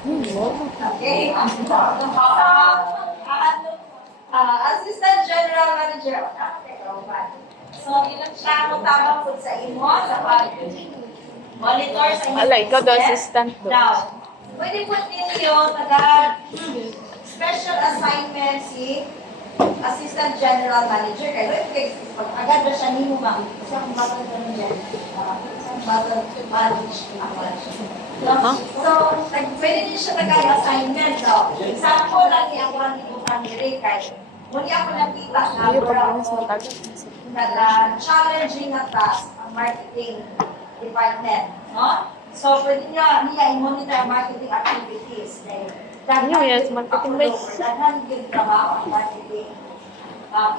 Okay. Assistant General Manager. So, siya ang tama po sa imo sa monitor sa inyo. Ala, ikaw daw assistant do. Now, pwede po ninyo taga special assignment si Assistant General Manager. Kaya pag agad na siya nimo ma'am. Kasi ang bagal ko niya. Bagal manage. So, pwede din siya taga-assignment. So, example, lagi ako ang inutan ni Rick. Muli ako nakita na challenging na task ang marketing department. No? So, pwede niya i-monitor ang marketing activities. Ano yan? Marketing ba? Daghan yung trabaho ang marketing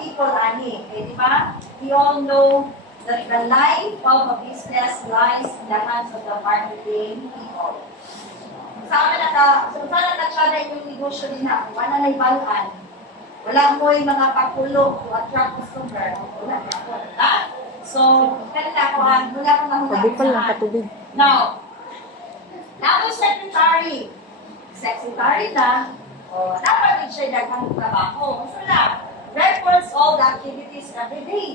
people ani. Di ba? We all know that the life of a business lies in the hands of the marketing people. Saan naka-channel yung negosyo din na? Wala na ibalaan. Wala mo yung mga pakulo to attract customer. Wala na ako. So, kanina ako wala akong nahula. Pabukal lang katubig. Now secretary. Secretary na, dapat din siya daghang trabaho. So na, records all the activities every day.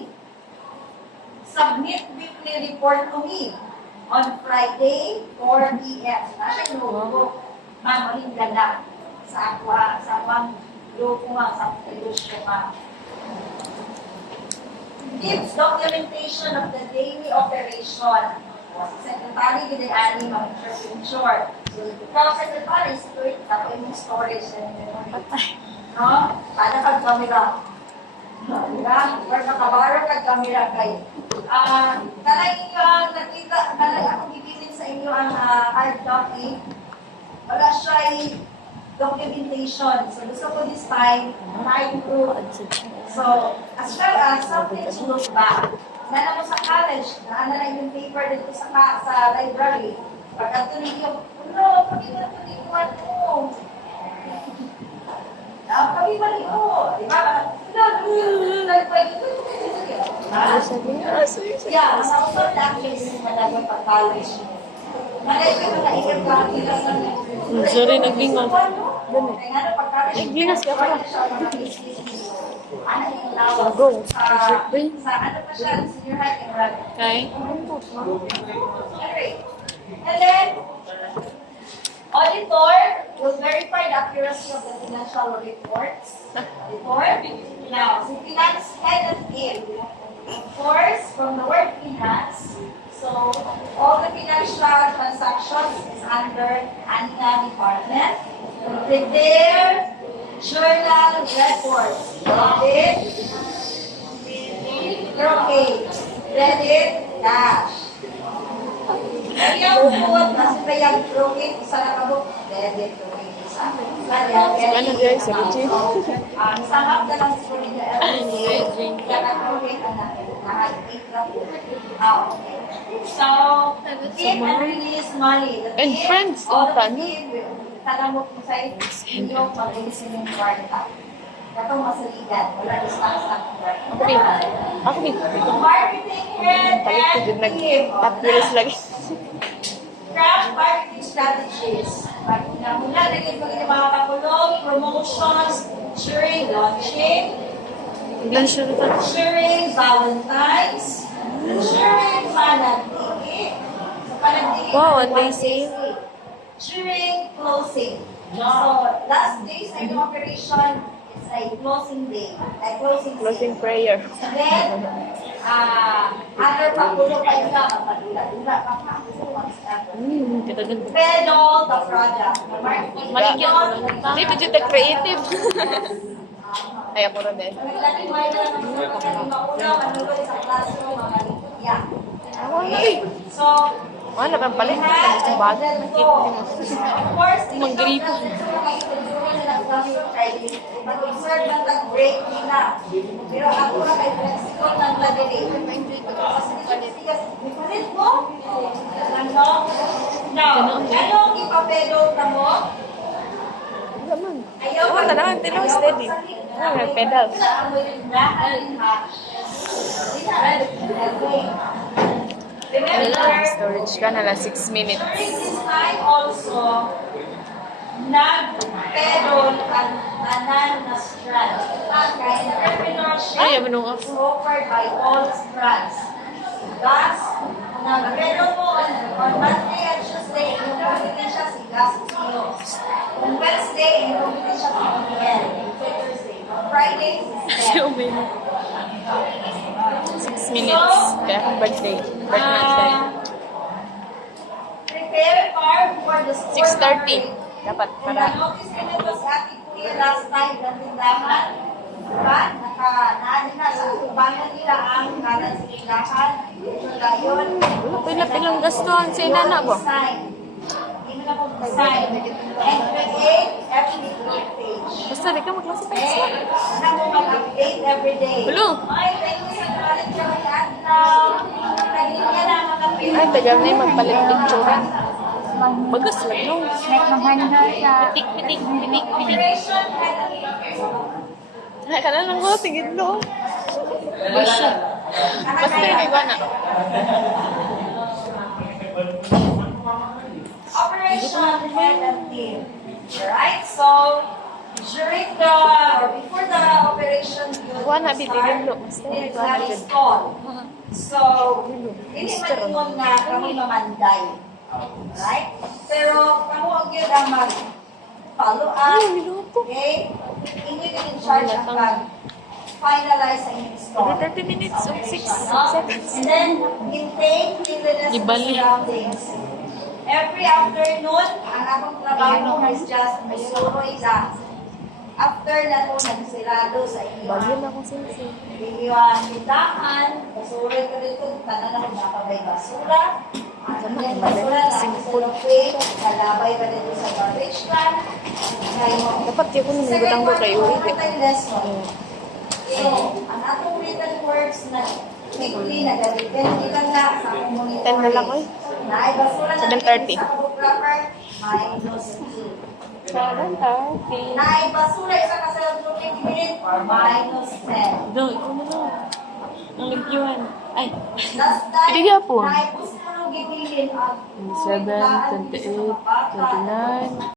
Submit weekly report to me on Friday 4 p.m. Nasa yung notebook. Ma'am, maling ganda sa akwang grupo nga, sa negosyo nga. Gives documentation of the daily operation. Secretary, ginayani, mag-interview short. So, ikaw, secretary, security, tapos yung storage and memory. No? Paano kag-camera? Diba? Or nakabaro kag-camera kayo. Tanay inyo ang nakita, tanay akong gibilin sa inyo ang hard copy. Wala siya documentation. So, gusto ko this time, hard proof. So, as well as something to look back. Nana mo sa college, naana na yung paper dito sa library. Pagka tuloy yung, pag-iwan ko dito mo. Pag-iwan ko. Di ba? Yeah, sa practice talaga pag-college. Malay ko na ikat ka nila sa Sorry, naglingas. Naglingas ka pala. Go. Sa ano pa siya? Senior high and run. Okay. And then, auditor will verify the accuracy of the financial reports. Auditor. Now, si finance head and team. Of course, from the word finance, so all the financial transactions is under ANIA department. Prepare journal reports. Debit, credit, cash. Ayaw po, kasi ba yung broken, isa na kabuk, debit, broken, isa. Ano dyan, sa chief? Sangap na lang sa broken, kaya broken, lahat, 8 na po. Okay. So, keep and release money. And friends, all the ano? team will tagamot mo sa inyo, mag-release ng kwarta. Katong masaligan, wala distak-stak ng kwarta. Ako din. Marketing head Palit ko din and team. nag-tapos lagi. Craft marketing strategies. Mula naging mga kakulong, promotions, during launching, during Valentine's, during panagdiki, Wow, and they say, during closing. So, last day sa inyong operation, it's a closing day, a closing prayer. And then, other pakulo pa yun lang, magpadula-dula pa pa. Pedal the product. Maligyan. Dito dito the creative. Ay, ako rin din. So, Ano ba palit? Ang bagay. of course, Manggripo. mag-observe ng tag-break nila. Pero ako na kay Francisco ng tag-delay. Palit mo? Ano? Now, anong ipapedal ka mo? Ayaw Oo, tanawan. Tinaw steady. Nag-pedal. Remember, Storage ka na lang 6 minutes. during this time also, nagpedol ang tanan na strands. Ang entrepreneurship Ay, ano nga is offered by all strands. Thus, nagpedol mo on Monday at Tuesday, yung pagkitin siya si Gas Kilo. On Wednesday, yung pagkitin siya si Miguel. Thursday. On Friday, si Steph. 6 minutes. Kaya akong birthday. Birthday. Prepare farm for the sport. 6:30. Dapat Kung para. na-notice ko na sa ating kuya last time ng tindahan, diba? Naan na sa tubangan nila ang kanan sa tindahan. Wala yun. Pilang gastuhan sa inana ba? Hindi mo na mag-design. And create every page. Basta di ka maglasa pa Okay? Ano mo mag-update every day. Hello? Ay, thank you sa kalit kami at kanya na mag-update. Ay, tagal na yung magpalit picture. Bagus lang, no? Pitik, pitik, pitik, pitik. Operation had Ay, ka na lang ko, tigid no? Basta. Basta yung iba na. Operation Head and Team. Alright, so during the or before the operation, Kuha na, bitigin no. Basta yung it's iba na very dyan. small. So, hindi man mo na kami mamanday. Alright? Pero kamo ang yun ang mag-follow up. Okay? Ingrid in charge ang pag-finalize sa inyong store. Every 30 minutes or 6 No? seconds. And then, intake cleanliness of the Ibali. surroundings. Every afternoon, ang akong trabaho is just masuro exams. After na po, nagsilado sa Bagyo iyo. na akong sinsi. Iiwan tindahan, basura ka dito, tanan ako nakabay basura. And then basura na ako sa lupin, kalabay ka dito sa garbage can. Dapat yung kung nagutang ko kayo. So, ang atong written words na weekly na gamitin, kita nga sa akong monitor. 10 na lang, oy. Naay basura na 7:30. sa akong proper, minus 2. 7:30. Naay basura isa ka sa minute, minus 10. Do, ikaw na lang. Ang ligyuhan. Ay. Last time, Hindi nga po. naay puspunong gibilin ang 7, 28, 29.